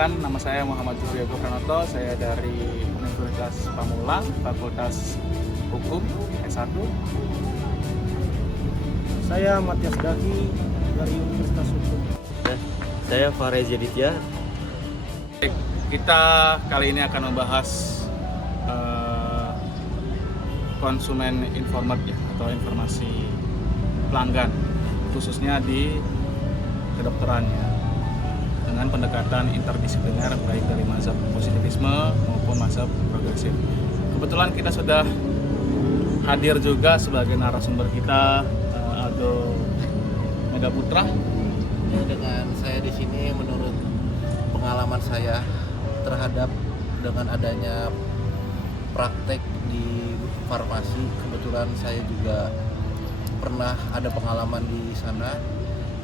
Perkenalkan, nama saya Muhammad Suryago Pranoto. Saya dari Universitas Pamulang, Fakultas Hukum S1. Saya Matias Daki dari Universitas Hukum. Saya Farez Yaditya. Kita kali ini akan membahas konsumen informat ya, atau informasi pelanggan, khususnya di kedokteran ya, dengan pendekatan interdisipliner baik dari mazhab positivisme maupun mazhab progresif. Kebetulan kita sudah hadir juga sebagai narasumber kita, Aldo Megaputra. Ya, dengan saya di sini, menurut pengalaman saya terhadap dengan adanya praktek di farmasi, kebetulan saya juga pernah ada pengalaman di sana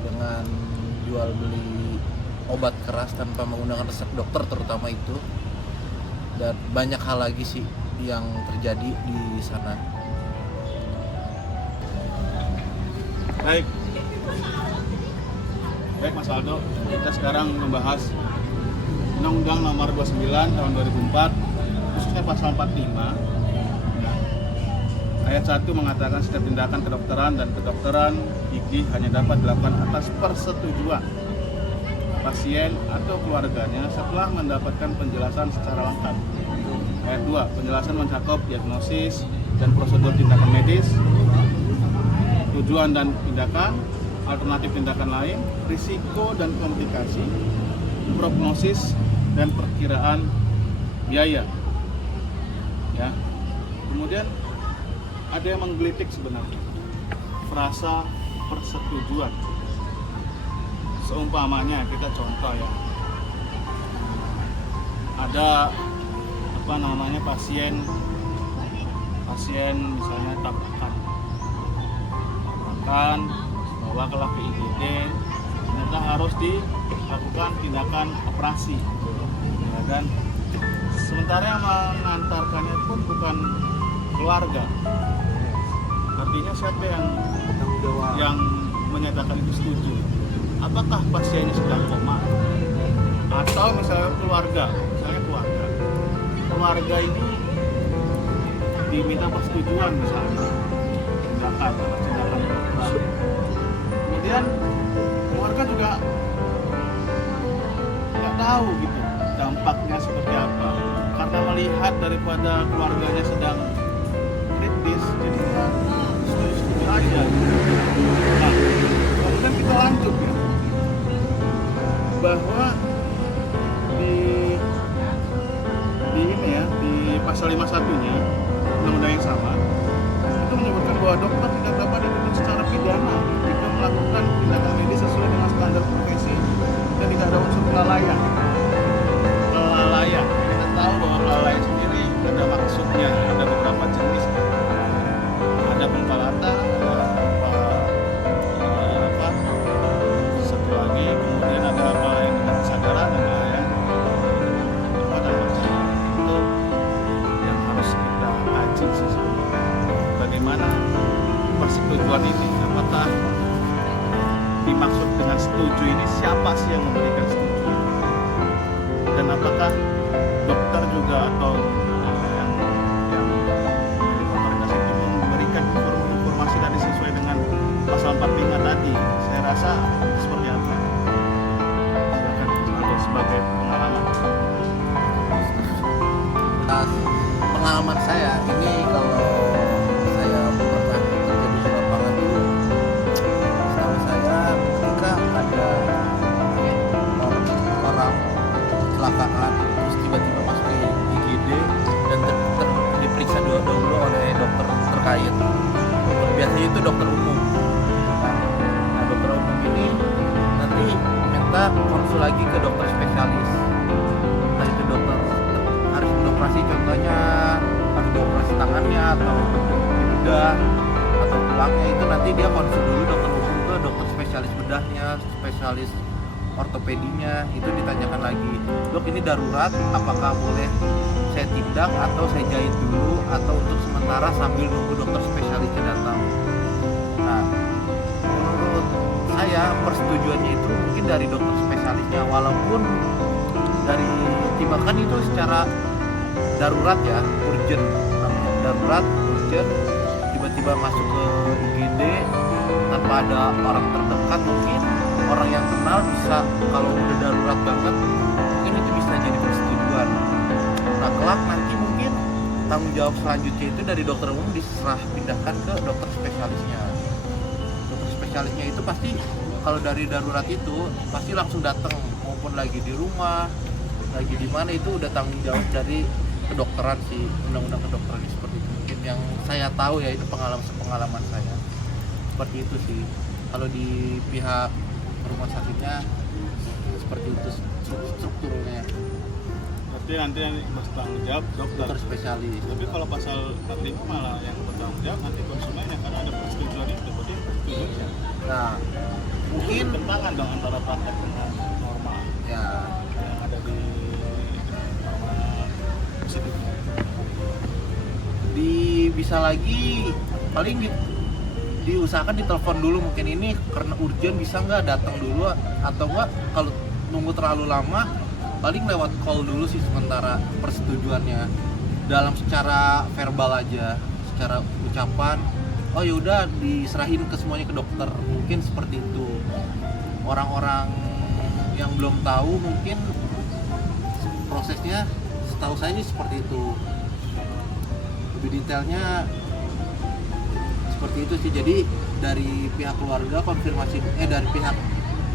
dengan jual beli obat keras tanpa menggunakan resep dokter terutama itu, dan banyak hal lagi sih yang terjadi di sana. Baik Mas Aldo, kita sekarang membahas Undang-Undang Nomor 29 Tahun 2004, khususnya pasal 45. Ayat 1 mengatakan setiap tindakan kedokteran dan kedokteran gigi hanya dapat dilakukan atas persetujuan pasien atau keluarganya setelah mendapatkan penjelasan secara lengkap. Ayat 2, penjelasan mencakup diagnosis dan prosedur tindakan medis, tujuan dan tindakan, alternatif tindakan lain, risiko dan komplikasi, prognosis dan perkiraan biaya. Ya. Kemudian ada yang menggelitik sebenarnya frasa persetujuan. Seumpamanya kita contoh ya, ada pasien misalnya tabrakan bawa ke IGD, ternyata harus dilakukan tindakan operasi ya, dan sementara yang mengantarkannya pun bukan keluarga. Artinya siapa yang menyatakan itu setuju? Apakah pasiennya sedang koma? Atau misalnya keluarga ini diminta persetujuan misalnya tindakan operasi. Kemudian keluarga juga nggak tahu gitu dampaknya seperti apa, karena melihat daripada keluarganya sedang kritis, jadi setuju aja. Nah, kemudian kita lanjut ya, bahwa di pasal 51-nya undang-undang yang sama itu menyebutkan bahwa dokter tidak dapat dituntut secara pidana jika melakukan tindakan medis sesuai dengan standar profesi dan tidak ada unsur kelalaian. Kita tahu bahwa kelalaian sendiri ada maksudnya, ada beberapa jenis. Ada pempalatan, satu lagi, kemudian ada kelalaian dengan kesadaran dan kelalaian pada maksudnya. Itu yang harus kita kaji sih sebenarnya. Bagaimana persetujuan ini? Apakah dimaksud dengan setuju ini siapa sih yang memberikan setuju? Dan apakah dokter juga atau yang dari otoritas itu memberikan informasi tadi sesuai dengan pasal 45 tadi? Saya rasa seperti apa? Silakan Mas sebagai pengalaman. Pengalaman saya ini, kalau saya pernah kerja di lapangan dulu, setahu saya ketika ada orang kecelakaan terus tiba-tiba masuk ke IGD dan diperiksa dulu oleh dokter terkait. Biasanya itu dokter umum. Nah, dokter umum ini nanti minta konsul lagi ke dokter spesialis. Entah itu dokter harus dioperasi, contohnya harus dioperasi tangannya atau di bedah atau tulangnya, itu nanti dia konsul dulu dokter umum ke dokter spesialis bedahnya, spesialis ortopedinya. Itu ditanyakan lagi, dok ini darurat, apakah boleh saya tindak atau saya jahit dulu, atau untuk sementara sambil nunggu dokter spesialisnya datang. Nah, menurut saya persetujuannya itu mungkin dari dokter spesialisnya, walaupun dari tindakan itu secara darurat ya, urgent namanya, darurat, urgent, tiba-tiba masuk ke IGD tanpa ada orang terdekat, mungkin orang yang kenal bisa, kalau udah darurat banget mungkin itu bisa jadi persetujuan. Nah kelak nanti mungkin tanggung jawab selanjutnya itu dari dokter umum diserah pindahkan ke dokter spesialisnya. Dokter spesialisnya itu pasti kalau dari darurat itu pasti langsung datang, maupun lagi di rumah, lagi di mana, itu udah tanggung jawab dari kedokteran sih, undang-undang kedokteran seperti itu. Mungkin yang saya tahu ya, itu pengalaman saya seperti itu sih. Kalau di pihak rumah sakitnya seperti itu strukturnya. Berarti nanti yang bertanggung jawab dokter. Dokter spesialis. Tapi kalau pasal 45 malah yang bertanggung jawab nanti konsumennya, karena ada persetujuan itu. Berarti persetujuan. Nah, mungkin tentangan dong antara praktek dengan norma ya yang ada di norma positifnya. Bisa lagi paling diusahakan ditelepon dulu, mungkin ini karena urgent, bisa nggak datang dulu, atau nggak kalau nunggu terlalu lama paling lewat call dulu sih sementara persetujuannya, dalam secara verbal aja, secara ucapan, oh yaudah diserahin ke semuanya ke dokter, mungkin seperti itu. Orang-orang yang belum tahu mungkin prosesnya setahu saya sih seperti itu, lebih detailnya seperti itu sih. Jadi dari pihak keluarga konfirmasi, dari pihak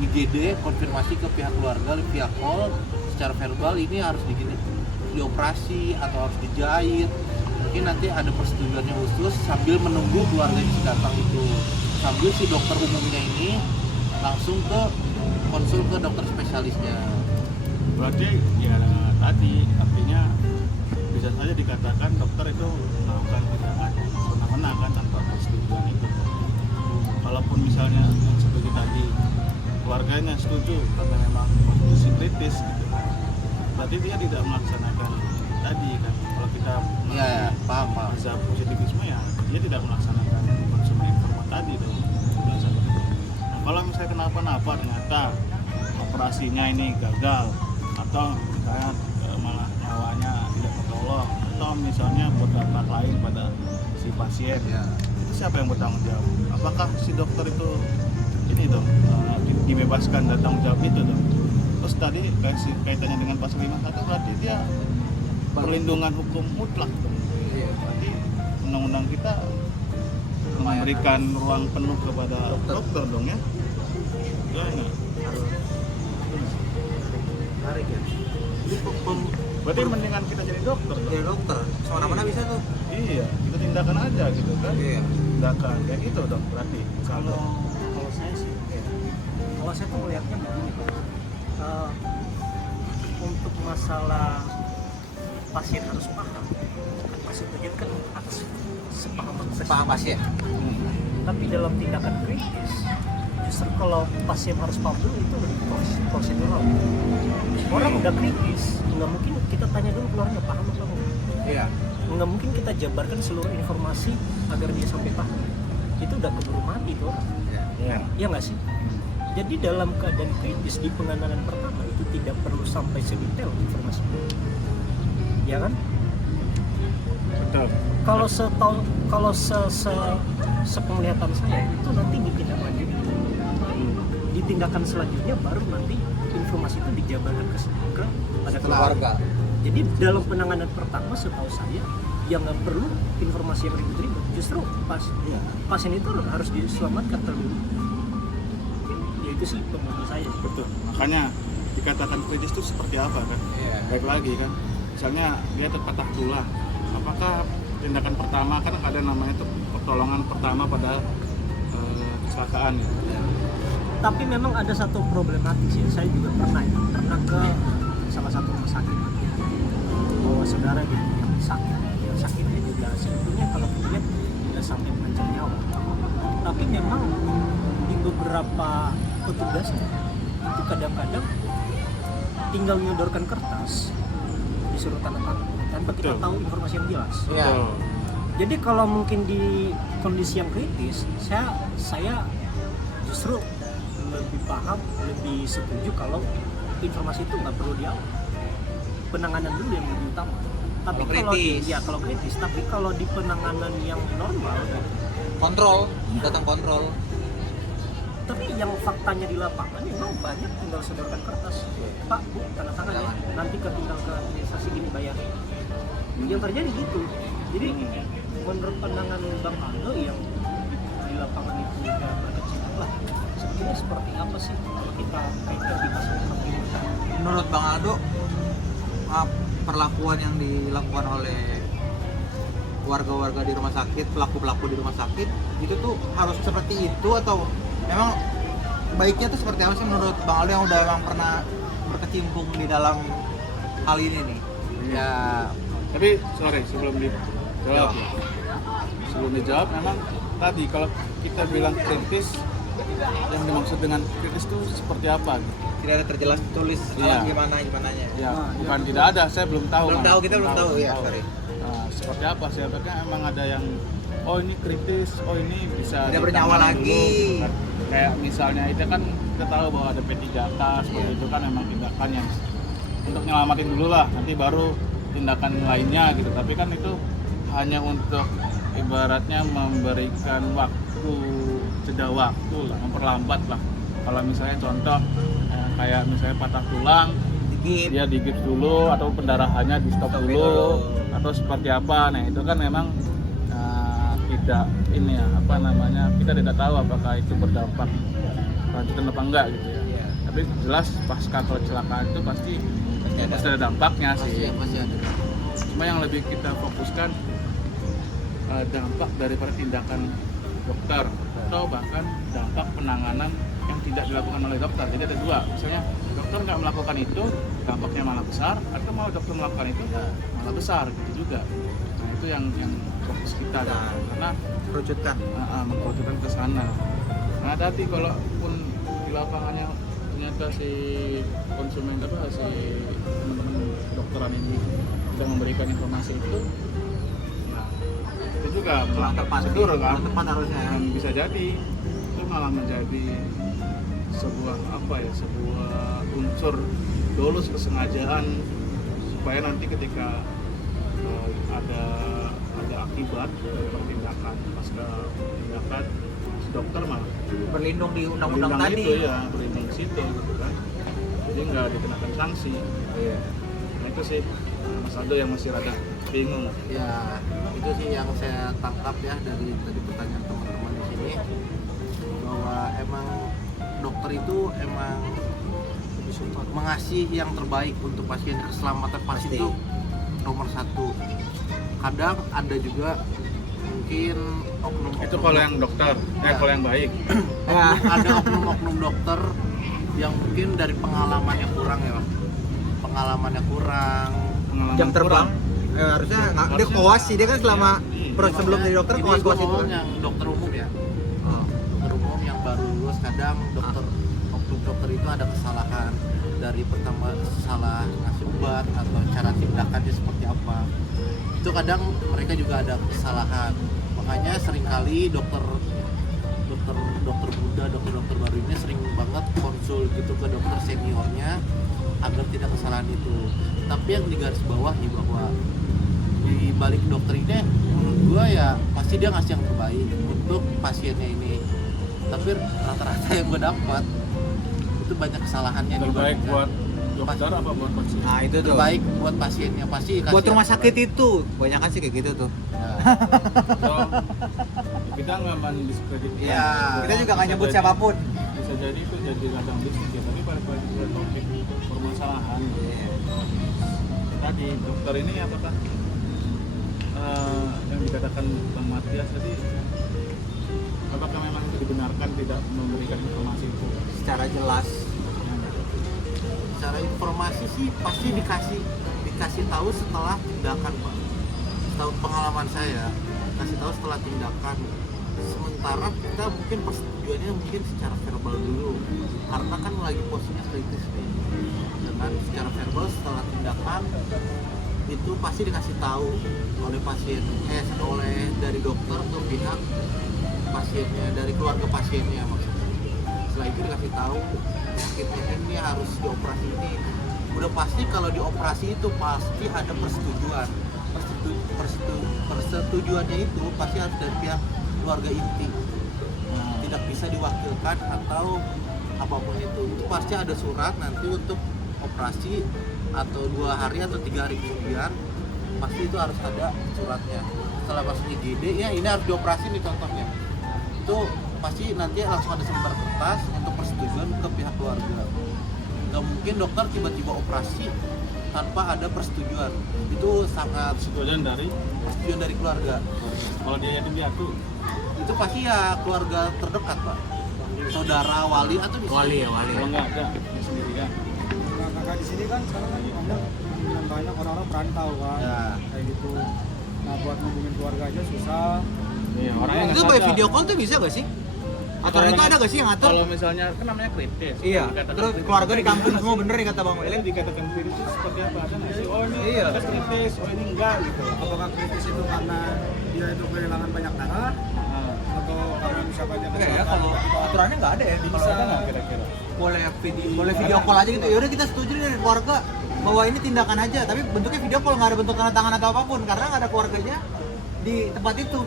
IGD konfirmasi ke pihak keluarga via call secara verbal, ini harus dioperasi atau harus dijahit. Mungkin nanti ada persetujuannya khusus sambil menunggu keluarganya datang itu, sambil si dokter umumnya ini langsung ke konsul ke dokter spesialisnya. Berarti ya tadi artinya bisa saja dikatakan dokter itu melakukan tindakan semena-mena kan tanpa persetujuan itu. Kalaupun misalnya yang seperti tadi keluarganya setuju karena memang kondisi kritis gitu, berarti dia tidak melaksanakan tadi kan. Kalau kita Iya, paham. bisa positivisme ya dia tidak melaksanakan konsumen informan tadi dong. Nah, kalau misalnya kenapa-napa ternyata operasinya ini gagal, atau misalnya malah nyawanya tidak tertolong, atau misalnya berdampak lain pada si pasien, Ya. itu siapa yang bertanggung jawab? Apakah si dokter itu ini dong dibebaskan dari tanggung jawab itu dong? Terus tadi kaitannya dengan pasal 51 berarti dia perlindungan hukum mutlak dong. Berarti undang-undang kita memberikan ruang penuh kepada dokter dong ya. Ya ini. Menarik ya. Berarti mendingan kita jadi dokter dong. Ya dokter, semana-mana bisa tuh. Iya, kita tindakan aja gitu kan. Iya. Tindakan kayak gitu dong berarti. Kalau saya sih, kalau saya tuh melihatnya begini, Pak. Untuk masalah pasien harus paham, kan persetujuan kan atas sepaham pasien. Tapi dalam tindakan kritis, justru kalau pasien harus paham dulu, itu lebih prosedural. Orang udah kritis, nggak mungkin kita tanya dulu keluarnya paham atau enggak. Iya. Nggak mungkin kita jabarkan seluruh informasi agar dia sampai paham. Itu udah keburu mati tuh orang. Iya. Iya nggak sih? Jadi dalam keadaan kritis di penanganan pertama itu tidak perlu sampai sedetail informasi. Ya kan? Betul. Kalau sepenglihatan saya itu nanti ditindaklanjuti. Di tindakan selanjutnya baru nanti informasi itu dijabarkan ke pada keluarga. Jadi dalam penanganan pertama setahu saya yang nggak perlu informasi yang ribet-ribet, justru pasien itu harus diselamatkan terlebih. Ya itu sih pemahaman saya. Betul. Makanya dikatakan kritis itu seperti apa kan? Iya. Baik lagi kan. Misalnya dia terpatah tulang. Apakah tindakan pertama kan ada namanya itu pertolongan pertama pada kecelakaan ya. Tapi memang ada satu problematis ya. Saya juga pernah ke salah satu rumah sakit bahwa saudara gitu yang sakitnya juga sebetulnya kalau kita lihat tidak sampai mengancam nyawa. Tapi memang di beberapa petugasnya itu kadang-kadang tinggal menyodorkan kertas disuruh tanda tangan tanpa kita tahu informasi yang jelas. Betul. Jadi kalau mungkin di kondisi yang kritis, saya justru lebih paham, lebih setuju kalau informasi itu nggak perlu di awal. penanganan dulu yang lebih utama. Tapi Kalau kritis. kalau kritis, tapi kalau di penanganan yang normal, Kontrol, datang kontrol. tapi yang faktanya di lapangan memang banyak tinggal sodorkan kertas, Pak, Bu, tanda tangan ya, nanti tinggal ke administrasi gini bayar. Yang terjadi gitu. Jadi menurut pandangan Bang Aldo yang di lapangan itu udah berkecimpung lah, sebetulnya seperti apa sih kalau kita kaitkan kita seperti ini? Menurut Bang Aldo, perlakuan yang dilakukan oleh warga-warga di rumah sakit, pelaku-pelaku di rumah sakit itu tuh harus seperti itu atau memang baiknya tuh seperti apa sih menurut Bang Aldo yang udah emang pernah berkecimpung di dalam hal ini nih? Ya, Tapi sorry sebelum dijawab ya. Sebelum dijawab memang tadi kalau kita bilang kritis, yang dimaksud dengan kritis itu seperti apa gitu? Tidak ada terjelas tulis Iya. gimananya. Ya, bukan tidak ada, saya belum tahu. Belum Mas. tahu, kita belum tahu, ya, sorry. Nah, seperti apa sih? Apakah emang ada yang oh ini kritis, oh ini bisa Tidak bernyawa ditangani lagi. dulu, kan? Kayak misalnya itu kan kita tahu bahwa ada P3K seperti itu kan memang tindakan yang untuk nyelamatin dulu lah, nanti baru tindakan lainnya gitu. Tapi kan itu hanya untuk ibaratnya memberikan waktu, jeda waktu lah, memperlambat lah. Kalau misalnya contoh kayak misalnya patah tulang, Digit. dia digips dulu atau pendarahannya di stop dulu atau seperti apa. Nah itu kan memang tidak ini ya apa namanya, kita tidak tahu apakah itu berdampak lanjutan apa enggak gitu ya. Iya. Tapi jelas pasca kecelakaan itu pasti ada dampaknya sih. pasti ada. Cuma yang lebih kita fokuskan dampak daripada tindakan dokter atau bahkan dampak penanganan yang tidak dilakukan oleh dokter. Jadi ada dua, misalnya dokter nggak melakukan itu dampaknya malah besar, atau mau dokter melakukan itu malah besar gitu juga. Nah itu yang fokus kita karena Kerucutkan. mengkerucutkan ke sana. Nah tadi kalau pun di lapangannya ternyata si konsumen apa si teman-teman kedokteran ini sudah memberikan informasi itu, nah itu juga Kurang tepat, prosedur kan, kurang tepat harusnya. yang bisa jadi itu malah menjadi sebuah apa ya, sebuah unsur dolus kesengajaan supaya nanti ketika ada akibat dari tindakan pasca tindakan si dokter malah Berlindung di undang-undang berlindung tadi. itu ya, berlindung di situ gitu kan, jadi nggak dikenakan sanksi. Iya. Nah itu sih Mas Aldo yang masih rada bingung. Ya, itu sih yang saya tangkap ya dari tadi pertanyaan teman-teman di sini, bahwa emang dokter itu emang mengasih yang terbaik untuk pasien. Keselamatan pasien Pasti. itu nomor satu. Kadang ada juga mungkin oknum Itu kalau yang dokter, Ya. kalau yang baik. ada oknum-oknum dokter yang mungkin dari pengalamannya kurang ya, Bang. Pengalamannya kurang. Pengalaman Jam terbang. kurang. Harusnya nggak, dia Harusnya koas sih, dia kan selama Iya. sebelum jadi dokter Ini koas-koas gua itu. ngomong yang dokter umum ya. Oh. Dokter umum yang baru lulus, kadang dokter oknum dokter itu ada kesalahan, dari pertama salah ngasih obat atau cara tindakannya seperti apa, itu kadang mereka juga ada kesalahan. Makanya seringkali dokter muda, dokter baru ini sering banget konsul gitu ke dokter seniornya agar tidak kesalahan itu. Tapi yang digaris bawahi bahwa di balik dokter ini menurut gua ya pasti dia ngasih yang terbaik untuk pasiennya ini. Tapi rata-rata yang gua dapat itu banyak kesalahannya. Terbaik dibandingkan. buat dokter apa buat pasien? Nah itu tuh. Terbaik buat pasiennya pasti kasih Buat yang rumah sakit terbaik. itu, kebanyakan sih kayak gitu tuh. Ya. So, kita nggak mendiskreditkan. Iya. Kita juga nggak Bisa nyebut jadi- siapapun. Bisa jadi itu jadi ladang bisnis ya, tapi pada topik permasalahan tadi dokter ini apakah yang dikatakan Bang Matias tadi, apakah memang itu dibenarkan tidak memberikan informasi itu? Secara jelas. Secara informasi sih pasti dikasih tahu setelah tindakan, Pak. Setahu pengalaman saya, kasih tahu setelah tindakan. Sementara kita mungkin persetujuannya mungkin secara verbal dulu, karena kan lagi posisinya kritis nih. Dengan secara verbal setelah tindakan itu pasti dikasih tahu oleh pasien, oleh dari dokter ke pihak pasiennya, dari keluarga pasiennya maksudnya. Setelah itu dikasih tahu penyakitnya ini harus dioperasi ini, udah pasti kalau dioperasi itu pasti ada persetujuan. Persetujuannya itu pasti harus dari pihak keluarga inti. Tidak bisa diwakilkan atau apapun itu pasti ada surat nanti untuk operasi atau 2 hari atau 3 hari kemudian pasti itu harus ada suratnya. Setelah masuk IGD ya ini harus dioperasi nih contohnya, itu pasti nanti langsung ada selembar kertas untuk persetujuan ke pihak keluarga. Nggak mungkin dokter tiba-tiba operasi tanpa ada persetujuan, itu sangat Persetujuan dari keluarga. kalau dia yatim piatu. Itu pasti ya keluarga terdekat pak, saudara, wali atau bisa. Kalau nggak ada dia sendirian. Kakak di sini kan sekarang kan ada banyak orang-orang perantau kan, Ya. kayak gitu. Nah buat ngubungin keluarga aja susah. Iya, orangnya Itu nggak by sadar. video call tuh bisa gak sih? Aturan itu ada gak sih yang ngatur? Kalau misalnya kan namanya kritis. Iya. Dikatakan Terus kritis. keluarga di kampung semua bener nih kata Bang Willy. Dikatakan kritis itu seperti apa? Ada nggak sih? Oh ini Iya. ada kritis, oh ini enggak gitu. Apakah kritis itu karena dia itu kehilangan banyak darah Nah, atau karena misalkan dia Oke ya kalau aturannya nggak ada ya. kalau ada nggak kira-kira? Boleh video call aja gitu. Yaudah kita setuju dari keluarga bahwa ini tindakan aja, tapi bentuknya video call, nggak ada bentuk tanda tangan atau apapun karena nggak ada keluarganya di tempat itu.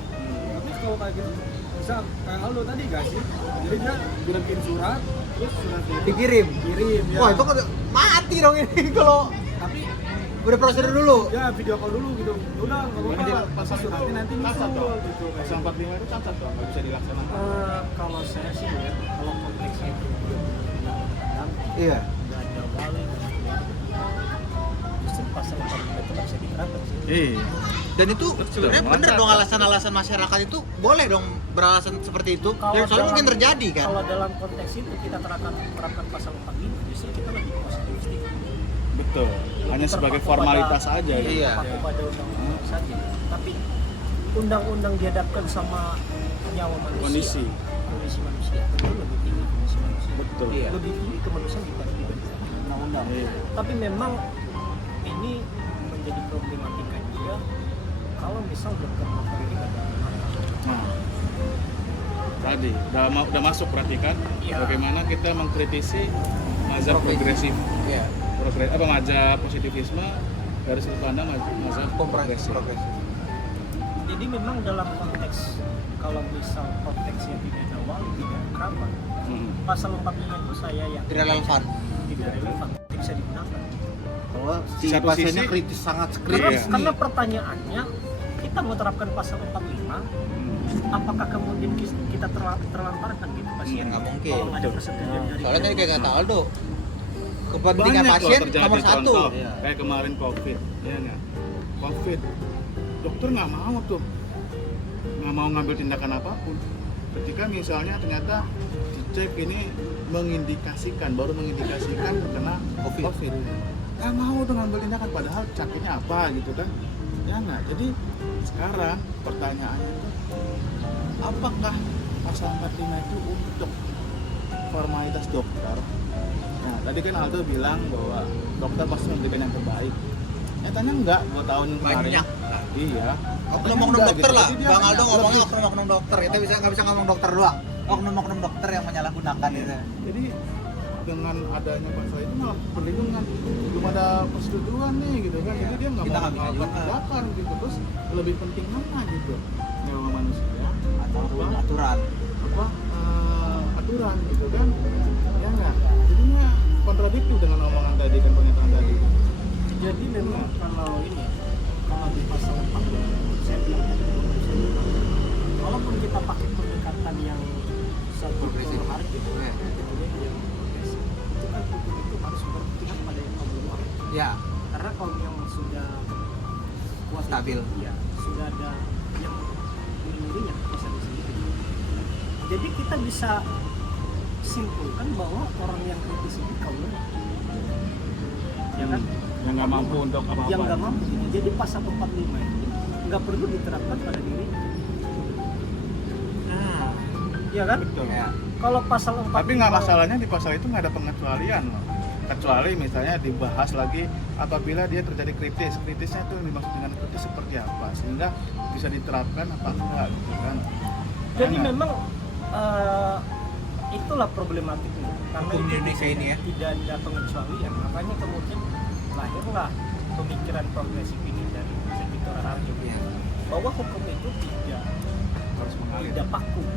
tapi kalau kayak gitu bisa kayak Aldo tadi gak sih? Jadi dia bikin surat, terus suratnya itu Dikirim. kirim ya. Wah itu kan mati dong ini kalau Tapi udah prosedur dulu. ya video call dulu gitu. Udah nggak apa-apa. Dia pasal Suratnya nanti cacat nyusul dong. gitu. Pasal 45 itu cacat dong, nggak bisa dilaksanakan. Kalau saya sih ya, kalau konteksnya itu undang-undang Iya. nggak ada wali dan keluarga, justru pasal 45 itu nggak bisa diterapkan sih. Iya. Dan itu sebenarnya Betul, bener masa- dong alasan-alasan masyarakat itu boleh dong beralasan seperti itu. Dan soalnya dalam- mungkin terjadi kan. Kalau dalam konteks itu kita terapkan pasal 45, justru kita lebih positif. Betul. Hanya sebagai formalitas aja ya. Iya. Terpaku pada undang-undang saja. Tapi undang-undang dihadapkan sama nyawa manusia. Kondisi manusia. Tentu lebih tinggi kondisi manusia. Betul. Iya. Lebih tinggi kemanusiaan dibanding undang-undang. Iya. Tapi memang ini menjadi problematika juga kalau misal dokter ini nggak ada pengalaman. Nah, tadi udah masuk berarti kan Iya. bagaimana kita mengkritisi mazhab progresif, Iya. mazhab positivisme dari sudut pandang mazhab progresif. Jadi memang dalam konteks kalau misal konteksnya tidak ada wali, tidak ada kerabat, pasal 45 itu saya yang Tidak relevan. tidak relevan, tidak bisa digunakan. Kalau si pasiennya kritis, sangat kritis. Karena pertanyaannya kita mau terapkan pasal 45, apakah kemudian kita terlantarkan gitu pasien? Nggak mungkin. Kalau nggak ada persetujuan dari Soalnya tadi kayak kata Aldo, kepentingan Banyak pasien loh terjadi nomor 1. contoh. Iya. Kayak kemarin COVID, ya nggak? COVID, dokter nggak mau tuh, nggak mau ngambil tindakan apapun. Ketika misalnya ternyata dicek ini baru mengindikasikan kena COVID. Nggak mau tuh ngambil tindakan, padahal sakitnya apa gitu kan? Ya nggak. Jadi sekarang pertanyaannya itu, apakah pasal 45 itu untuk formalitas dokter? Nah, tadi kan Aldo bilang bahwa dokter pasti memberikan yang terbaik. Nyatanya enggak, 2 tahun kemarin. Banyak. Iya. Oknum-oknum Enggak dokter gitu. lah. Jadi dia Bang Aldo banyak ngomongnya lebih. oknum-oknum dokter. Kita nggak bisa ngomong dokter doang. Oknum-oknum dokter yang menyalahgunakan itu. Jadi dengan adanya pasal itu malah perlindungan, belum ada persetujuan nih gitu kan. Jadi dia nggak Kita mau nggak bisa melakukan juga. tindakan gitu. Terus lebih penting mana gitu nyawa manusia Ataupun aturan. apa aturan gitu kan, ya nggak. Jadinya kontradiktif dengan omongan tadi kan, pernyataan tadi. Jadi memang kalau di pasal 45 saya bilang walaupun kita pakai pendekatan yang satu Progresif. hari gitu, Iya. kemudian yang progresif, itu kan hukum itu harus berpihak pada yang problem. Ya. Karena kalau yang sudah kuat Stabil. ya sudah ada yang melindunginya kekuasaan sendiri. Jadi kita bisa simpulkan bahwa orang yang kritis ini kaum lemah, ya kan? Yang nggak mampu untuk apa-apa. Yang nggak mampu. Jadi pasal 45 itu nggak perlu diterapkan pada diri. Ya kan? Betul. Ya. Kalau pasal 45 Tapi nggak masalahnya di pasal itu nggak ada pengecualian loh. Kecuali misalnya dibahas lagi apabila dia terjadi kritis. Kritisnya tuh yang dimaksud dengan kritis seperti apa sehingga bisa diterapkan apa enggak gitu kan. Jadi Ya nggak? memang itulah problematiknya karena Hukum di itu Indonesia ini ya. tidak ada pengecualian, makanya kemudian lahirlah pemikiran progresif ini dari Victor Harjo Iya. bahwa hukum itu Harus mengalir. tidak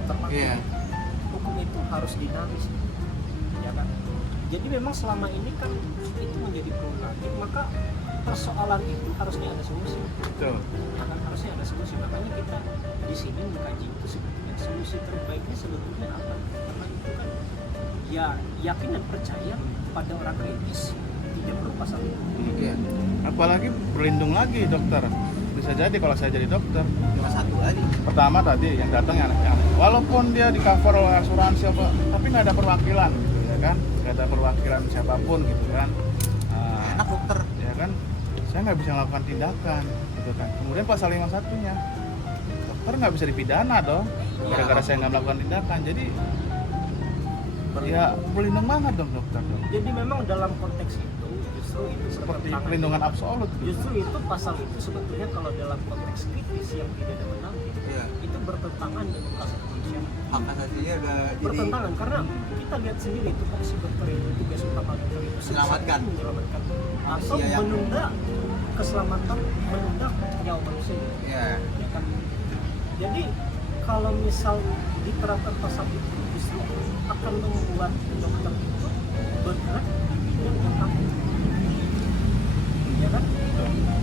terpaku. Iya. Hukum itu harus dinamis, ya kan? Jadi memang selama ini kan itu menjadi problematik, maka persoalan itu harusnya ada solusi. Betul. Akan harusnya ada solusi, makanya kita di sini mengkaji itu sebetulnya solusi terbaiknya sebetulnya apa? Karena itu kan ya yakin dan percaya pada orang kritis tidak perlu pasal itu. Iya. Apalagi berlindung lagi dokter. Bisa jadi kalau saya jadi dokter, Cuma satu lagi. pertama tadi yang datang yang walaupun dia di cover oleh asuransi apa, tapi nggak ada perwakilan gitu ya kan, nggak ada perwakilan siapapun gitu kan. Enak dokter. Ya kan, saya nggak bisa melakukan tindakan gitu kan. Kemudian pasal 51-nya, dokter nggak bisa dipidana dong gara-gara saya nggak melakukan tindakan. Jadi ya berlindung banget dong dokter dong. Jadi memang dalam konteks itu justru itu Seperti bertentangan. perlindungan absolut gitu. Justru itu pasal itu sebetulnya kalau dalam konteks kritis yang tidak ada penalti Iya. itu bertentangan dengan perasaan kemanusiaan. Hak asasinya udah jadi Bertentangan karena kita lihat sendiri itu fungsi dokter itu tugas utama dokter itu Selamatkan. menyelamatkan atau Manusia yang- menunda keselamatan, menunda nyawa manusia. Iya. Ya kan? Jadi kalau misal diterapkan pasal itu justru akan membuat dokter itu bergerak di bidang yang kaku, ya kan?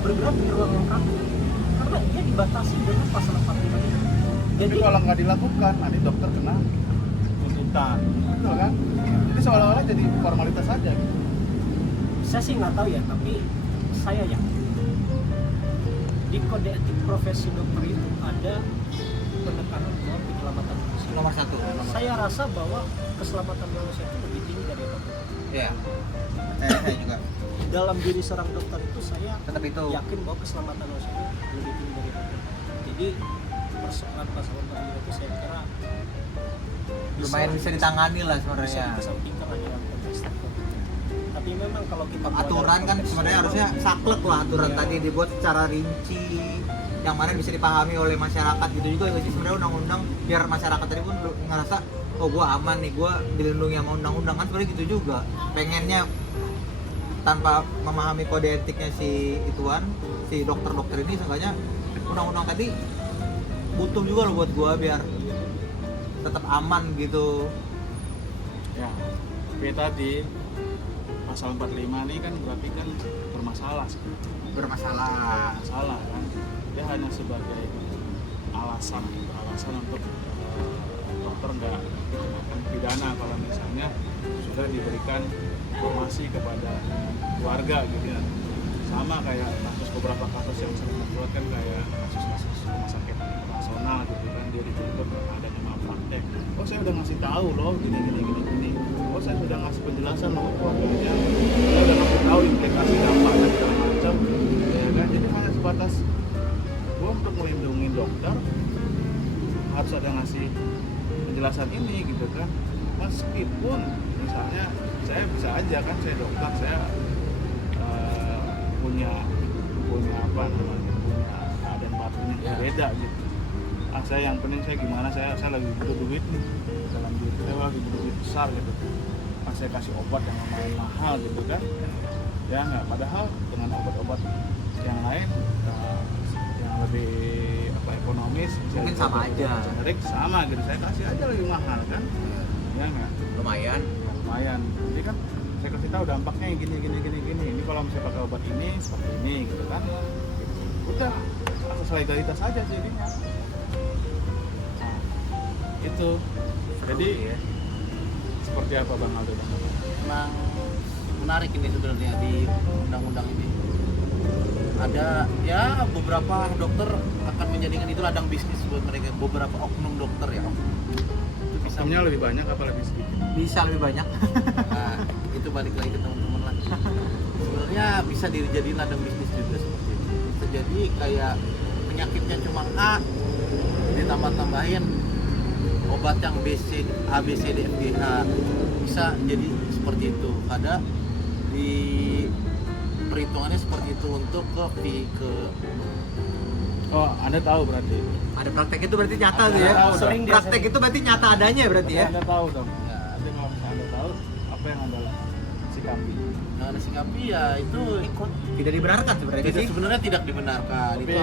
Bergerak di ruang yang kaku karena dia dibatasi dengan pasal 45 itu. Jadi kalau nggak dilakukan, nanti dokter kena tuntutan, betul kan? Jadi seolah-olah jadi formalitas saja. Gitu. Saya sih nggak tahu ya, tapi saya yakin di kode etik profesi dokter itu ada penekanan bahwa penyelamatan manusia. Nomor satu. Saya rasa bahwa keselamatan manusia itu lebih tinggi dari apapun. Iya. Saya juga. Dalam diri seorang dokter itu saya Tetap itu. yakin bahwa keselamatan manusia itu lebih tinggi dari apapun. Jadi persoalan pasal 45 itu saya kira Lumayan bisa ditangani lah bisa sebenarnya. dikesampingkan lah dalam konteks tertentu. Tapi memang kalau kita buat Aturan dalam kan konteks sebenarnya umum, harusnya saklek lah aturan Iya. tadi dibuat secara rinci yang mana bisa dipahami oleh masyarakat gitu juga ya sih sebenarnya undang-undang biar masyarakat tadi pun ngerasa oh gua aman nih, gua dilindungi sama undang-undang kan sebenarnya gitu juga pengennya tanpa memahami kode etiknya si ituan si dokter-dokter ini seenggaknya undang-undang tadi butuh juga loh buat gua biar tetap aman gitu. Ya, tapi tadi pasal 45 ini kan berarti kan bermasalah sih. Bermasalah. Masalah kan. Dia hanya sebagai alasan untuk dokter nggak dikenakan pidana kalau misalnya sudah diberikan informasi kepada keluarga gitu ya. Sama kayak beberapa kasus yang sering terjadi kan kayak kasus-kasus rumah sakit nasional gitu kan, dia dituntut adanya malpraktek. Oh saya udah ngasih tahu loh gini. Oh saya sudah ngasih penjelasan loh ke keluarganya. Saya udah ngasih tahu implikasi dampaknya segala macam. Ya kan, jadi hanya sebatas gua untuk melindungi dokter harus ada ngasih penjelasan ini gitu kan. Meskipun misalnya saya bisa aja kan, saya dokter, saya punya apa namanya, punya keadaan batin yang berbeda gitu. Saya yang penting saya gimana, saya lagi butuh duit nih, dalam duit saya lagi butuh duit besar gitu. Saya kasih obat yang lumayan mahal gitu kan, ya nggak, padahal dengan obat-obat yang lain yang lebih ekonomis Mungkin sama aja. generik sama gitu, saya kasih aja lebih mahal kan, ya nggak, Lumayan. ya, lumayan. Jadi kan saya kasih tahu dampaknya yang gini. Ini kalau misalnya pakai obat ini seperti ini gitu kan, udah asas legalitas aja jadinya. Nah, itu jadi seperti apa Bang Aldo? Memang menarik ini sebenarnya di undang-undang ini. Ada ya beberapa dokter akan menjadikan itu ladang bisnis buat mereka, beberapa oknum dokter ya. Itu bisa Oknumnya lebih banyak apa lebih sedikit? Bisa lebih banyak. Nah, itu balik lagi ke teman-teman lah. Sebenarnya bisa dijadiin ladang bisnis juga seperti itu. Bisa jadi kayak penyakitnya cuma A, ditambah-tambahin obat yang A, B, C, D, F, G, H, bisa jadi seperti itu. Ada di perhitungannya seperti itu untuk ke Oh, Anda tahu berarti? Ada praktek itu berarti nyata tuh ya. Tahu, sering dia Praktek itu berarti nyata adanya berarti ya. Anda tahu dong? Ya. Tapi kalau misalnya Anda tahu, apa yang Anda kambing. Nah, nasi kambing ya itu Tidak dibenarkan sebenarnya tidak sih. sebenarnya tidak dibenarkan. Tapi Itu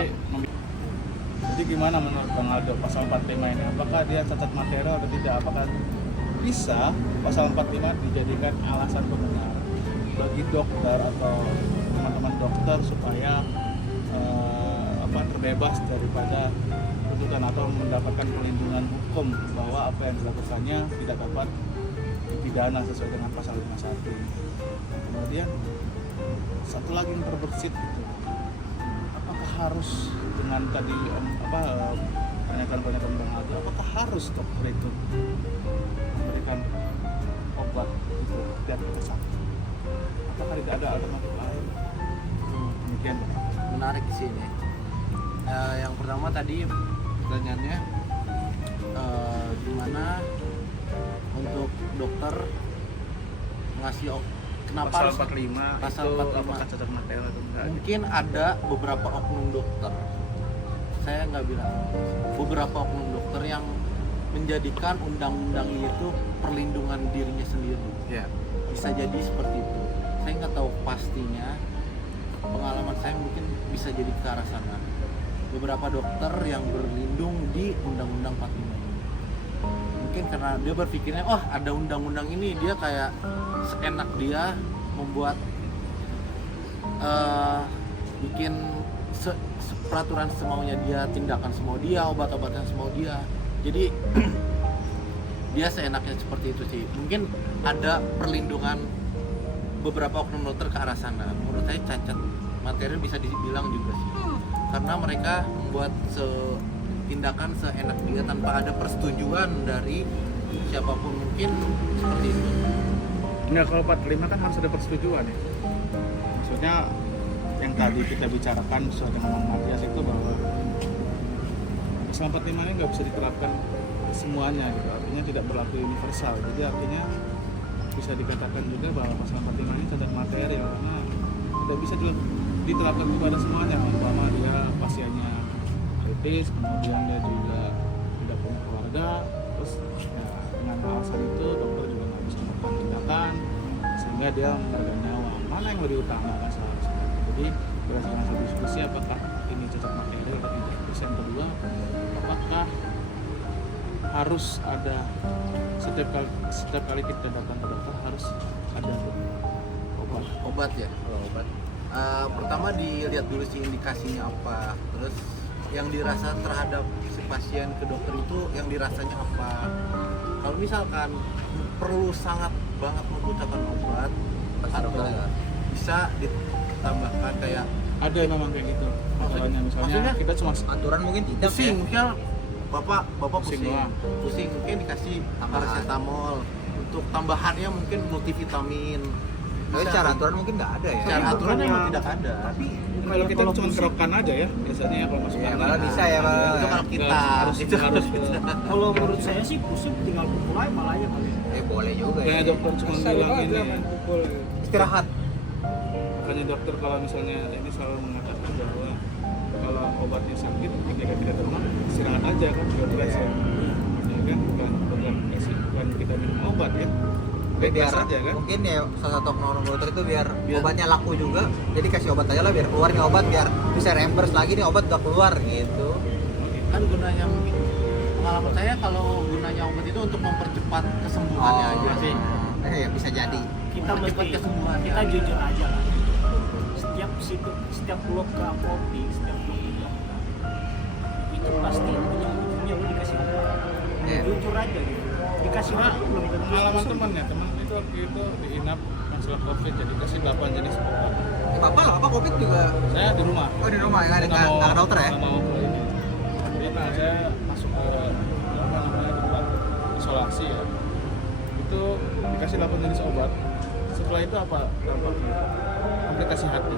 jadi gimana menurut Bang Aldo pasal 45 ini? Apakah dia cacat materi atau tidak? Apakah bisa pasal 45 dijadikan alasan pembenar bagi dokter atau teman-teman dokter supaya terbebas daripada tuntutan atau mendapatkan perlindungan hukum bahwa apa yang dilakukannya tidak dapat dipidana sesuai dengan pasal 51. Kemudian satu lagi yang terbersit itu, apakah harus dengan tadi pernyataan Bang Aldo, apakah harus dokter itu memberikan obat itu dan kita sakit? Apakah tidak ada alternatif lain? Demikian. menarik di sini. Yang pertama tadi pertanyaannya gimana untuk dokter ngasih kenapa Pasal harus 45 pasal itu 45. apakah cacat materi atau enggak? mungkin ada beberapa oknum dokter, saya nggak bilang, beberapa oknum dokter yang menjadikan undang-undang itu perlindungan dirinya sendiri. Ya. Bisa jadi seperti itu, saya nggak tahu pastinya. Pengalaman saya mungkin bisa jadi ke arah sana. Beberapa dokter yang berlindung di undang-undang 45 ini, mungkin karena dia berpikirnya, oh ada undang-undang ini, dia kayak seenak dia membuat bikin peraturan semaunya dia, tindakan semau dia, obat-obatan semau dia. Jadi dia seenaknya seperti itu sih. Mungkin ada perlindungan beberapa oknum dokter ke arah sana. Menurut saya cacat materi bisa dibilang juga sih, karena mereka membuat tindakan seenak dia tanpa ada persetujuan dari siapapun, mungkin seperti itu. Enggak, kalau 45 kan harus ada persetujuan ya. Maksudnya yang tadi kita bicarakan sesuai dengan Bang Matias itu bahwa pasal 45 ini nggak bisa diterapkan semuanya gitu. Artinya tidak berlaku universal. Jadi artinya bisa dikatakan juga bahwa pasal 45 ini cacat materi karena tidak bisa diterapkan kepada semuanya. Umpama dia pasiennya kritis, kemudian dia juga tidak punya keluarga, terus ya, dengan alasan itu dokter juga nggak bisa melakukan tindakan sehingga dia mengaruhi nyawa. Mana yang lebih utama kan seharusnya? Jadi berdasarkan hasil diskusi apakah ini cacat materi atau tidak. Terus yang kedua, apakah harus ada setiap kali kita datang ke dokter harus ada Obat ya. obat. Pertama dilihat dulu sih indikasinya apa, terus yang dirasa terhadap si pasien ke dokter itu yang dirasanya apa. Kalau misalkan perlu sangat banget membutuhkan obat atau bisa ditambahkan kayak Ada memang kayak gitu. Misalnya maksudnya kita cuma Aturan mungkin tidak pusing, ya. misal bapak Pusing pusing, doang. pusing mungkin dikasih Tambahan. paracetamol, untuk tambahannya mungkin multivitamin. Tapi Bisa. secara aturan mungkin nggak ada ya. Secara aturan memang tidak ada. Tapi kalau kita cuma kerokan aja ya biasanya ya kalau masuk Ya, angin. malah bisa ya, malah. Itu kalau kita harus itu harus kalau menurut saya sih pusing tinggal pukul aja malah ya kali. Boleh juga ya. kayak dokter cuma bilang ini ya. Istirahat. Makanya dokter kalau misalnya ini selalu mengatakan bahwa kalau obatnya sakit ketika tidak tenang istirahat aja kan bed rest ya. Ya kan bukan kita minum obat ya. Bed Biar rest aja kan. mungkin ya salah satu oknum dokter itu biar obatnya laku juga. Jadi kasih obat aja lah biar keluar nih obat, biar bisa reimburse lagi nih obat udah keluar gitu. kan gunanya, pengalaman saya kalau gunanya obat itu untuk mempercepat kesembuhannya aja sih. Ya bisa jadi. Kita mesti Cepat kesembuhan. kita jujur aja lah. Setiap blok ke apotek, setiap blok ke dokter itu pasti ujung-ujungnya lu dikasih obat. Iya. Jujur aja gitu. Dikasih obat itu belum tentu Pengalaman sembuh. teman itu waktu itu diinap masalah covid jadi kasih 8 jenis obat. Apa lah, apa covid juga. Saya di rumah. Oh di rumah ya, Nggak mau- nggak ke dokter ya? nggak mau ke ini. Jadi nah, saya masuk ke apa namanya tempat isolasi ya. Itu dikasih 8 jenis obat. Setelah itu apa dampaknya? Komplikasi hati.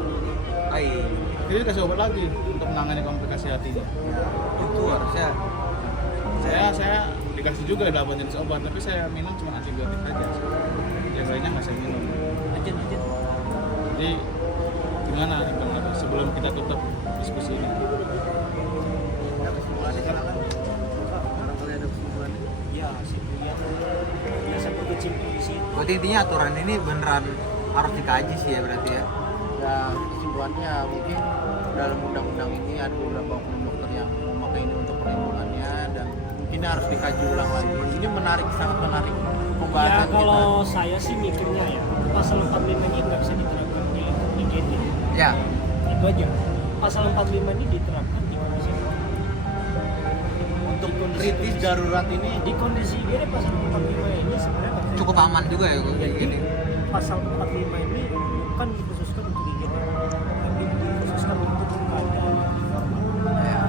Jadi dikasih obat lagi untuk menangani komplikasi hatinya. Itu harusnya. Saya dikasih juga 8 jenis obat, tapi saya minum cuma antibiotik aja. Yang lainnya nggak saya minum. Aja. Jadi gimana Bang Aldo, sebelum kita tutup diskusi ini? Ada kesimpulannya silakan. Barangkali ada kesimpulannya. Ya, sih lihat. Ya saya berkecimpung di situ. Berarti intinya aturan ini beneran harus dikaji sih ya berarti ya. Ya kesimpulannya mungkin dalam undang-undang ini ada beberapa oknum dokter yang memakai ini untuk perlindungannya dan mungkin harus dikaji ulang lagi. Ini menarik, sangat menarik Ya pembahasan kalau saya sih mikirnya ya pasal 45 ini nggak bisa diterapkan di IGD. Ya. Itu aja. Pasal 45 ini diterapkan di kondisi untuk di kondisi- kritis darurat ini. di kondisi IGD pasal 45 ini sebenarnya nggak bisa Cukup aman juga ya kayak Jadi gini. pasal 45 ini bukan dikhususkan untuk IGD, tapi dikhususkan untuk keadaan normal. Ya.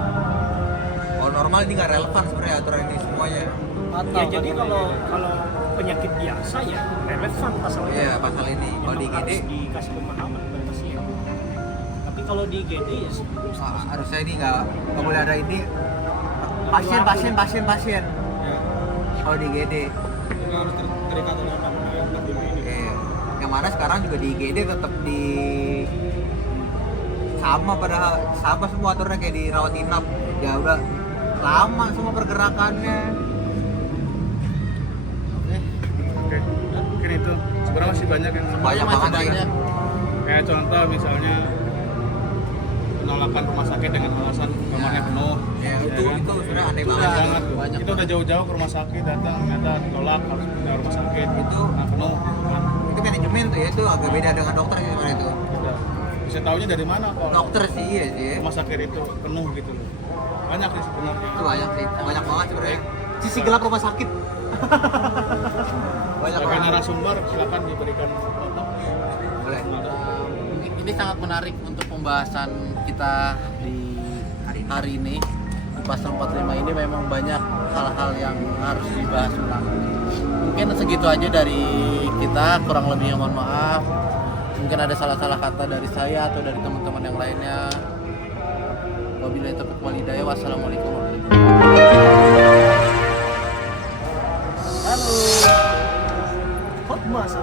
Kalau normal ini nggak relevan sebenarnya aturan ini semuanya. Ya jadi kalau penyakit biasa ya relevan pasal ini. Iya, pasal ini. Kalau di Memang IGD harus dikasih pemahaman kepada pasien. Tapi kalau di IGD ya sebenarnya harusnya ini nggak boleh ada ini pasien. Ya, Kalau di IGD. itu harus terikat oleh undang-undang 45 ini. Iya. Yang mana sekarang juga di IGD tetap di sama padahal sama semua aturannya kayak di rawat inap. Ya udah lama semua pergerakannya. Oke, mungkin itu. Sebenarnya masih banyak yang Banyak masih banget sih. banyak. kayak contoh misalnya penolakan rumah sakit dengan alasan kamarnya penuh. Ya, Ya itu kan? sebenarnya aneh Itu banget. aneh banget tuh. Banyak Kita udah jauh-jauh ke rumah sakit datang ternyata ditolak harus pindah rumah sakit. Itu Nah, penuh kan. itu manajemen tuh ya, itu agak beda dengan dokter gimana itu. Beda. Bisa taunya dari mana kalau Dokter sih iya sih. rumah sakit itu penuh gitu loh. Banyak sih sebenarnya. Itu banyak sih, banyak banget sebenarnya. Sisi gelap rumah sakit. Banyak Sebagai banget. narasumber silakan diberikan foto. Boleh. Ini sangat menarik untuk pembahasan kita di hari ini. Di pasal 45 ini memang banyak hal-hal yang harus dibahas ulang. Mungkin segitu aja dari kita, kurang lebihnya mohon maaf. Mungkin ada salah-salah kata dari saya atau dari teman-teman yang lainnya. Wabillahi taufiq wal hidayah. Wassalamualaikum warahmatullahi wabarakatuh. hot masa.